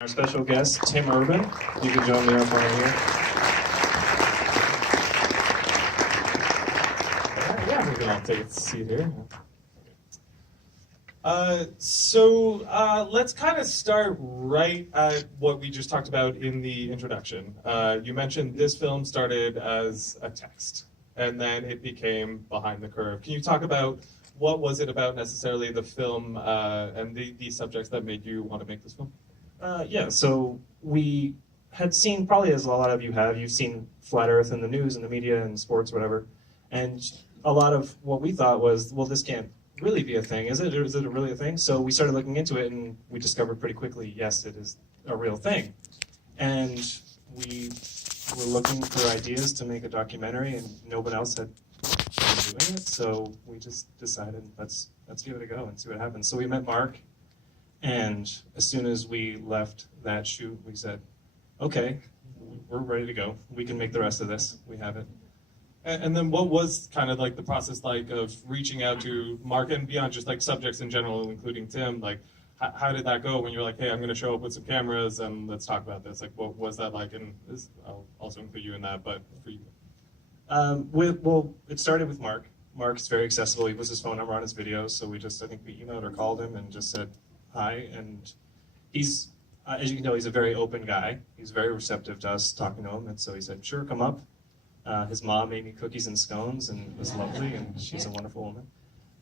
Our special guest, Tim Urban. You can join me up on here. Yeah, we can all take a seat here. Let's kind of start right at what we just talked about in the introduction. You mentioned this film started as a text, and then it became Behind the Curve. Can you talk about what was it about necessarily the film and the subjects that made you want to make this film? So we had seen, probably as a lot of you have, you've seen Flat Earth in the news and the media and sports, whatever. And a lot of what we thought was, well, this can't really be a thing, is it? Or is it really a thing? So we started looking into it, and we discovered pretty quickly, yes, it is a real thing. And we were looking for ideas to make a documentary, and no one else had been doing it. So we just decided, let's give it a go and see what happens. So we met Mark. And as soon as we left that shoot, we said, okay, we're ready to go. We can make the rest of this. We have it. And then what was kind of like the process like of reaching out to Mark and beyond just like subjects in general, including Tim? Like, how did that go when you're like, hey, I'm going to show up with some cameras and let's talk about this? Like, what was that like? And I'll also include you in that, but for you. Well, it started with Mark. Mark's very accessible. He puts his phone number on his videos. So we emailed or called him and just said, hi, and he's, as you can tell, he's a very open guy. He's very receptive to us talking to him, and so he said, sure, come up. His mom made me cookies and scones, and it was lovely, and she's a wonderful woman.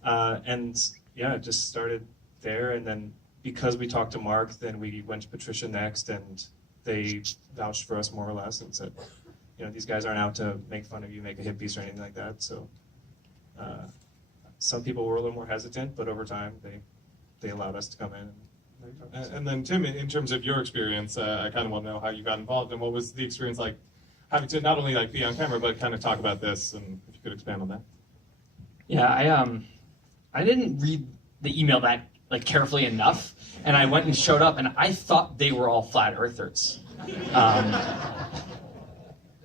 It just started there, and then because we talked to Mark, then we went to Patricia next, and they vouched for us more or less and said, these guys aren't out to make fun of you, make a hit piece or anything like that, so some people were a little more hesitant, but over time, they allowed us to come in. And then Tim, in terms of your experience, I kind of want to know how you got involved and what was the experience like having to not only like be on camera, but kind of talk about this, and if you could expand on that. Yeah, I didn't read the email that like carefully enough, and I went and showed up, and I thought they were all flat earthers.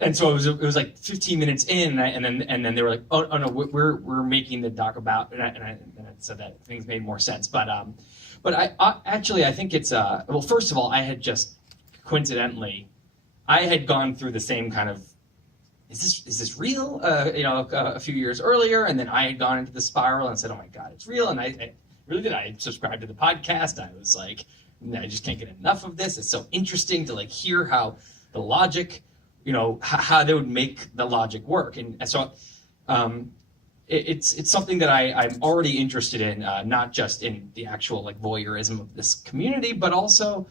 And so it was like 15 minutes in, and then they were like, oh no, we're making the doc about, and I said that things made more sense. But I think it's well, first of all, I had just coincidentally, I had gone through the same kind of, is this real? A few years earlier, and then I had gone into the spiral and said, oh my God, it's real, and I really did. I subscribed to the podcast. I was like, I just can't get enough of this. It's so interesting to like hear how the logic, how they would make the logic work. And so it's something that I'm already interested in, not just in the actual like voyeurism of this community, but also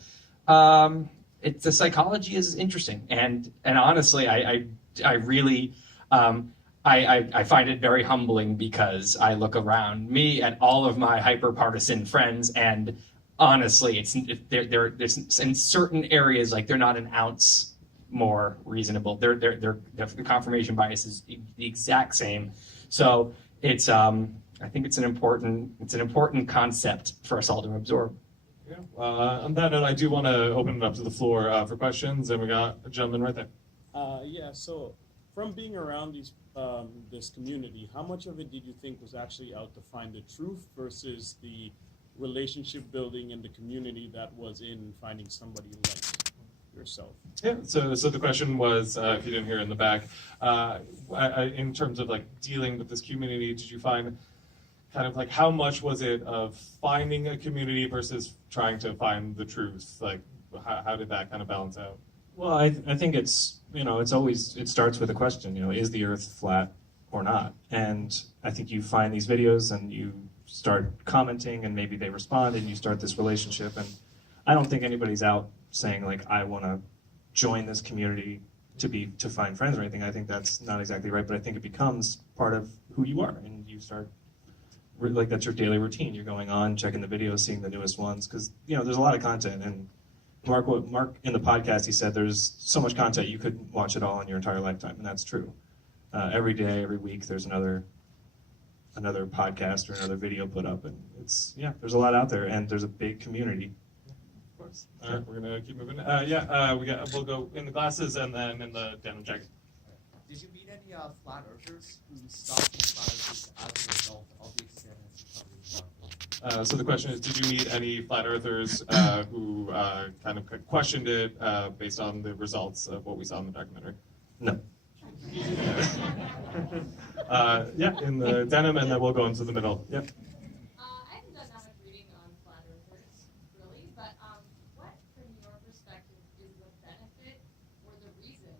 the psychology is interesting. And honestly, I really, I find it very humbling because I look around me at all of my hyper-partisan friends, and honestly, there's in certain areas, like they're not an ounce more reasonable. The confirmation bias is the exact same. So it's I think it's an important concept for us all to absorb. Yeah. On that note, I do want to open it up to the floor for questions, and we got a gentleman right there. So from being around this community, how much of it did you think was actually out to find the truth versus the relationship building and the community that was in finding somebody like yourself? Yeah, so the question was, if you didn't hear it in the back, in terms of like dealing with this community, did you find kind of like how much was it of finding a community versus trying to find the truth? Like how did that kind of balance out? Well, I think it's it starts with a question, is the earth flat or not? And I think you find these videos and you start commenting and maybe they respond and you start this relationship, and I don't think anybody's out saying like, I want to join this community to find friends or anything. I think that's not exactly right, but I think it becomes part of who you are, and you start like that's your daily routine. You're going on, checking the videos, seeing the newest ones, because there's a lot of content. And Mark in the podcast, he said there's so much content you couldn't watch it all in your entire lifetime, and that's true. Every day, every week, there's another podcast or another video put up, and there's a lot out there, and there's a big community. Of course. All right, we're gonna keep moving. We'll go in the glasses and then in the denim jacket. Did you meet any flat earthers who stopped being flat earthers as a result of the experience of covering the documentary? So the question is, did you meet any flat earthers who kind of questioned it based on the results of what we saw in the documentary? No. Yeah, in the denim, and then we'll go into the middle. Yep. I haven't done that much reading on flat earthers, really, but what, from your perspective, is the benefit or the reason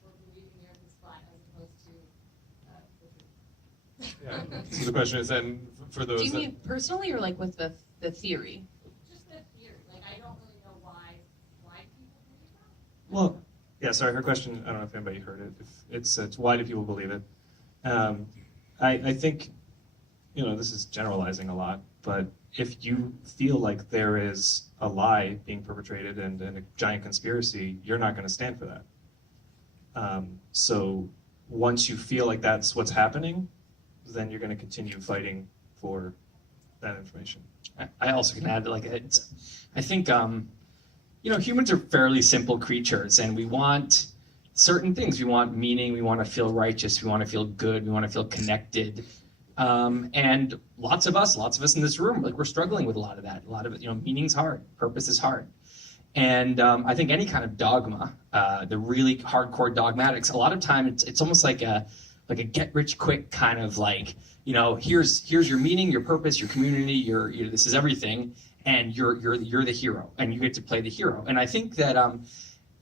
for believing the earth is flat as opposed to the truth? Yeah. So the question is, then, for those Do you that mean personally or like with the theory? Just the theory. Like, I don't really know why people believe that. Well, yeah, sorry, her question, I don't know if anybody heard it. It's why do people believe it? I think, this is generalizing a lot, but if you feel like there is a lie being perpetrated and a giant conspiracy, you're not going to stand for that. So once you feel like that's what's happening, then you're going to continue fighting for that information. I also can add, I think, humans are fairly simple creatures, and we want certain things. We want meaning. We want to feel righteous. We want to feel good. We want to feel connected. And lots of us in this room, we're struggling with a lot of that. A lot of it, meaning's hard. Purpose is hard. And I think any kind of dogma, the really hardcore dogmatics, a lot of time it's almost like a get rich quick kind of here's your meaning, your purpose, your community, this is everything, and you're the hero, and you get to play the hero. And I think that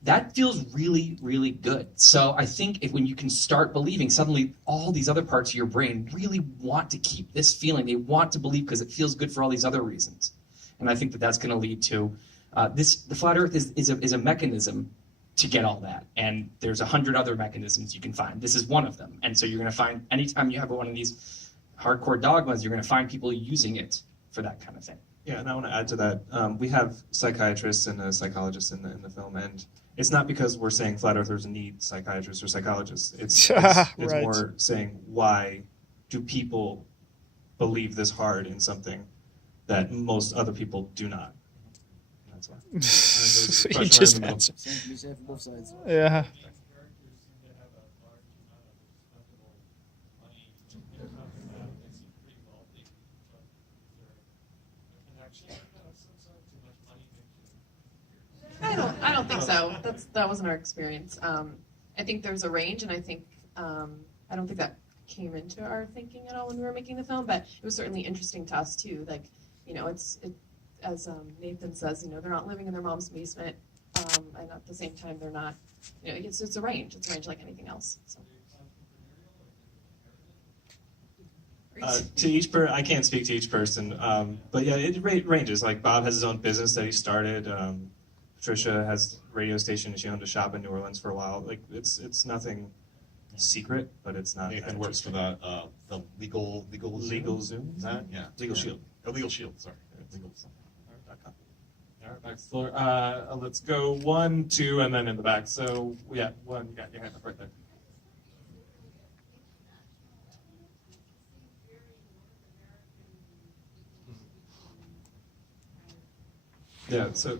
that feels really, really good. So I think when you can start believing, suddenly all these other parts of your brain really want to keep this feeling. They want to believe because it feels good for all these other reasons. And I think that that's going to lead to the flat Earth is a mechanism to get all that. And there's 100 other mechanisms you can find. This is one of them. And so you're going to find, anytime you have one of these hardcore dogmas, you're going to find people using it for that kind of thing. Yeah, and I want to add to that. We have psychiatrists and psychologists in the film, and it's not because we're saying flat earthers need psychiatrists or psychologists. It's Right. more saying, why do people believe this hard in something that most other people do not? And that's why. You question just right in the middle. answered. Same cliche for both sides. Yeah. I don't think so. That wasn't our experience. I think there's a range, and I think I don't think that came into our thinking at all when we were making the film. But it was certainly interesting to us too. It's as Nathan says, they're not living in their mom's basement, and at the same time they're not. It's a range. It's a range like anything else. So. To each I can't speak to each person, but yeah, it ranges. Like Bob has his own business that he started. Patricia has a radio station and she owned a shop in New Orleans for a while. Like it's nothing secret, but it's not. Nathan works for the legal Zoom. Is that? Yeah. Legal Shield. Oh, Legal Shield. Sorry. Legal. All right, next floor. Let's go 1, 2, and then in the back. So yeah, 1. You got your hand up right there. Yeah. So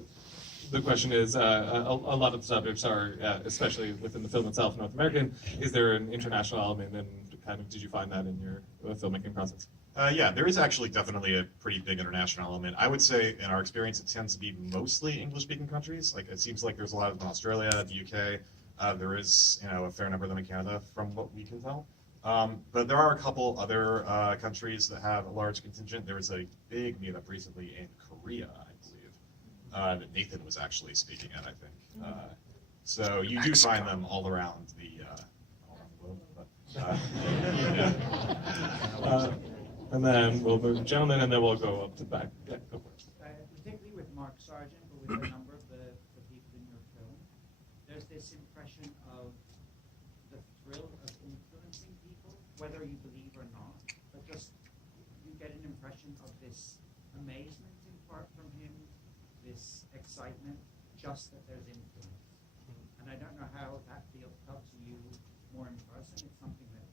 the question is, a lot of the subjects are, especially within the film itself, North American. Is there an international element, and kind of did you find that in your filmmaking process? Yeah, there is actually definitely a pretty big international element. I would say, in our experience, it tends to be mostly English-speaking countries. Like, it seems like there's a lot of them in Australia, the UK. There is, a fair number of them in Canada, from what we can tell. But there are a couple other countries that have a large contingent. There was a big meetup recently in Korea, I believe, that Nathan was actually speaking at, I think. So you do find them all around the globe. But, Yeah. And then we'll move to gentlemen, and then we'll go up to the back. Yeah, go for it. Particularly with Mark Sargent, but with a number of the people in your film, there's this impression of the thrill of influencing people, whether you believe or not, but just you get an impression of this amazement in part from him, this excitement, just that there's influence. And I don't know how that felt to you more in person. It's something that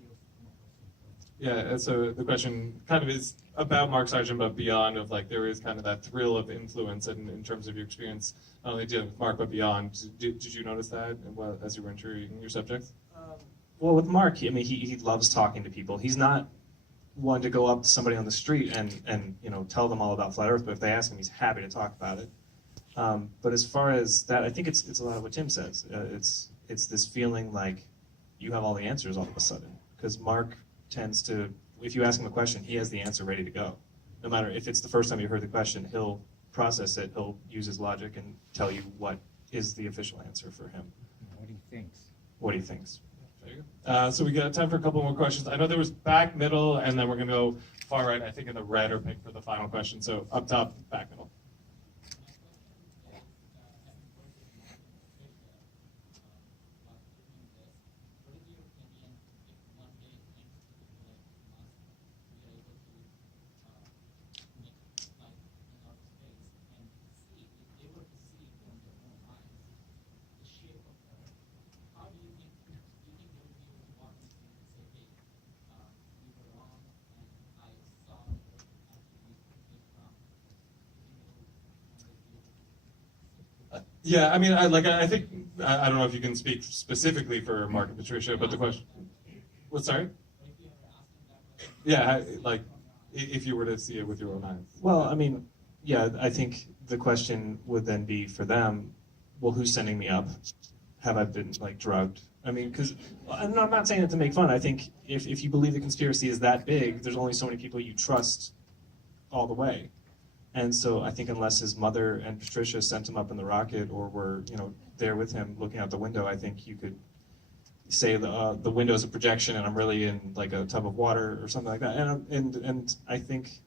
feels to come across in film. Yeah, and so the question kind of is about Mark Sargent, but beyond of there is kind of that thrill of influence, and in terms of your experience, not only dealing with Mark, but beyond. Did you notice that as you were interviewing your subjects? Well, with Mark, he loves talking to people. He's not one to go up to somebody on the street and tell them all about flat Earth. But if they ask him, he's happy to talk about it. But as far as that, I think it's a lot of what Tim says. It's this feeling like you have all the answers all of a sudden, because Mark tends to, if you ask him a question, he has the answer ready to go. No matter if it's the first time you heard the question, he'll process it, he'll use his logic and tell you what is the official answer for him. What he thinks. What he thinks. There you go. So we got time for a couple more questions. I know there was back, middle, and then we're going to go far right, I think in the red or pink for the final question. So up top, back, middle. Yeah, I mean, I think I don't know if you can speak specifically for Mark and Patricia, but the question, what? Sorry. Yeah, if you were to see it with your own eyes. Well, I mean, yeah, I think the question would then be for them, well, who's sending me up? Have I been drugged? I mean, because I'm not saying it to make fun. I think if you believe the conspiracy is that big, there's only so many people you trust all the way. And so I think unless his mother and Patricia sent him up in the rocket or were, there with him looking out the window, I think you could say the window's a projection and I'm really in like a tub of water or something like that. And I think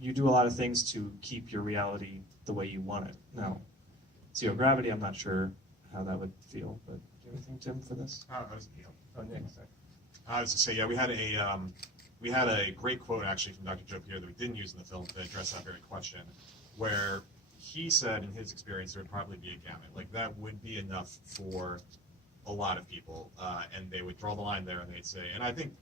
you do a lot of things to keep your reality the way you want it. Now, zero gravity, I'm not sure how that would feel, but do you have anything, Tim, for this? Oh, Nick, sorry. I was to say, yeah, we had a great quote actually from Dr. Joe Pierre that we didn't use in the film to address that very question, where he said in his experience there would probably be a gamut. Like that would be enough for a lot of people, and they would draw the line there and they'd say, and I think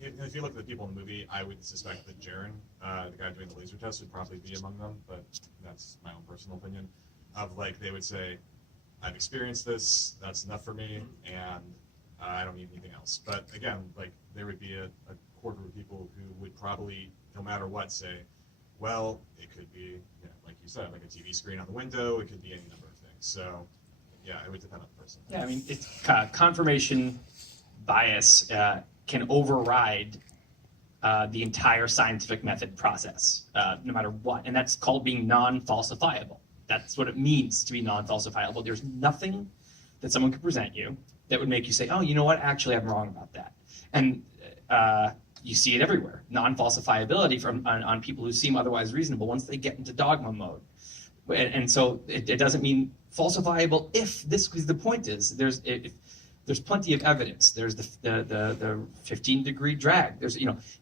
if you look at the people in the movie, I would suspect that Jaren, the guy doing the laser test, would probably be among them, but that's my own personal opinion, of they would say, I've experienced this, that's enough for me, and I don't need anything else. But again, there would be a quarter of people who would probably, no matter what, say, well, it could be, like you said, like a TV screen on the window, it could be any number of things. So, yeah, it would depend on the person. Yeah, I mean, it's confirmation bias can override the entire scientific method process, no matter what, and that's called being non-falsifiable. That's what it means to be non-falsifiable. There's nothing that someone could present you that would make you say, oh, you know what, actually I'm wrong about that. And you see it everywhere, non-falsifiability on people who seem otherwise reasonable once they get into dogma mode. And so it doesn't mean falsifiable if this is the point is, there's plenty of evidence. There's the 15-degree drag.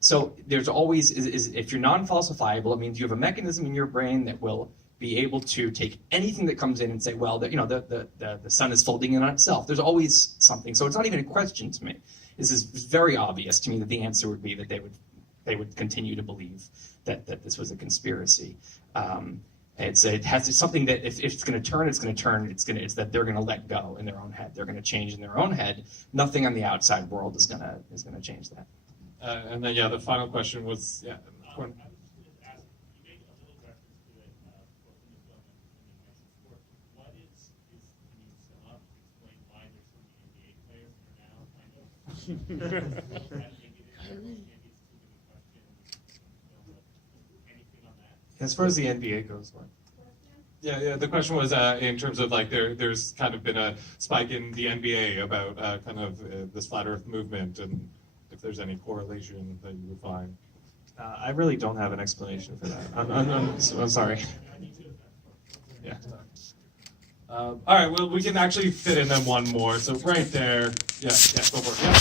So there's always, if you're non-falsifiable, it means you have a mechanism in your brain that will be able to take anything that comes in and say, well, the sun is folding in on itself. There's always something. So it's not even a question to me. This is very obvious to me that the answer would be that they would continue to believe that this was a conspiracy. It's something that if it's going to turn, it's going to turn. It's that they're going to let go in their own head. They're going to change in their own head. Nothing on the outside world is going to change that. And then the final question was As far as the NBA goes, what? Yeah. The question was in terms of there's kind of been a spike in the NBA about this flat Earth movement, and if there's any correlation that you would find. I really don't have an explanation for that. I'm sorry. Yeah. All right. Well, we can actually fit in them one more. So right there. Yeah. Go for it. Yeah.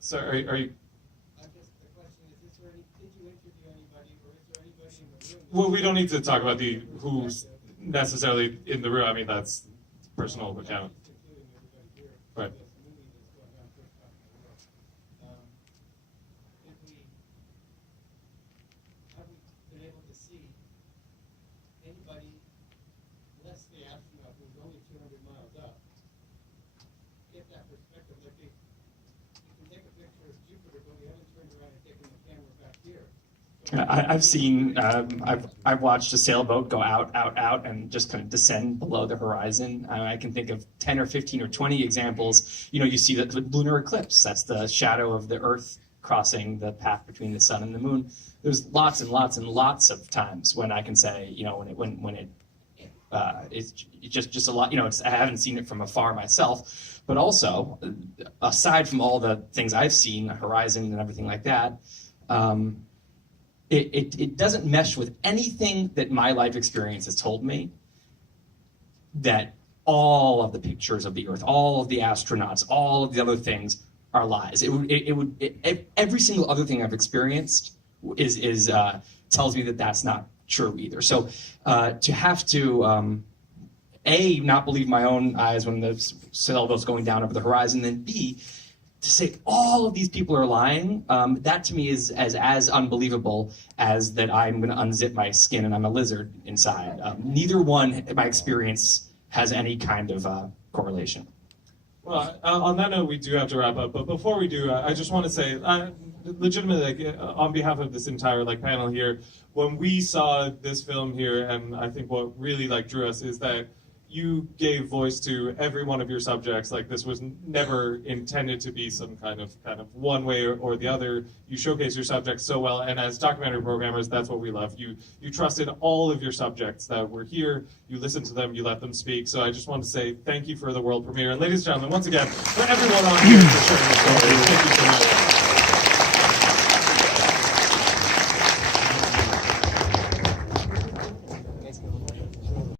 So are you? The question is there any, did you interview anybody, or is there anybody in the room? Well, we don't need to talk about who's necessarily in the room. I mean, that's personal account. Right. this movie that's going on first time in the world. Have we been able to see anybody, less the astronaut who's only 200 miles up, get that perspective? Like you can take a picture of Jupiter, but we haven't turned around and taken the camera back here. I've seen, I've watched a sailboat go out, and just kind of descend below the horizon. I can think of 10 or 15 or 20 examples. You know, you see the lunar eclipse. That's the shadow of the Earth crossing the path between the sun and the moon. There's lots and lots and lots of times when I can say, you know, it's just a lot. You know, I haven't seen it from afar myself, but also, aside from all the things I've seen, the horizon and everything like that. It doesn't mesh with anything that my life experience has told me, that all of the pictures of the Earth, all of the astronauts, all of the other things are lies. Every single other thing I've experienced is tells me that that's not true either. So to have to A, not believe my own eyes when the sailboat's going down over the horizon, then B, to say all of these people are lying, that to me is as unbelievable as that I'm going to unzip my skin and I'm a lizard inside. Neither one, in my experience, has any kind of correlation. Well, on that note, we do have to wrap up. But before we do, I just want to say, legitimately, like, on behalf of this entire panel here, when we saw this film here, and I think what really drew us is that you gave voice to every one of your subjects. Like, this was never intended to be some kind of one way or the other. You showcase your subjects so well, and as documentary programmers, that's what we love. You trusted all of your subjects that were here. You listened to them. You let them speak. So I just want to say thank you for the world premiere. And ladies and gentlemen, once again, for everyone on here for sharing the story, thank you so much.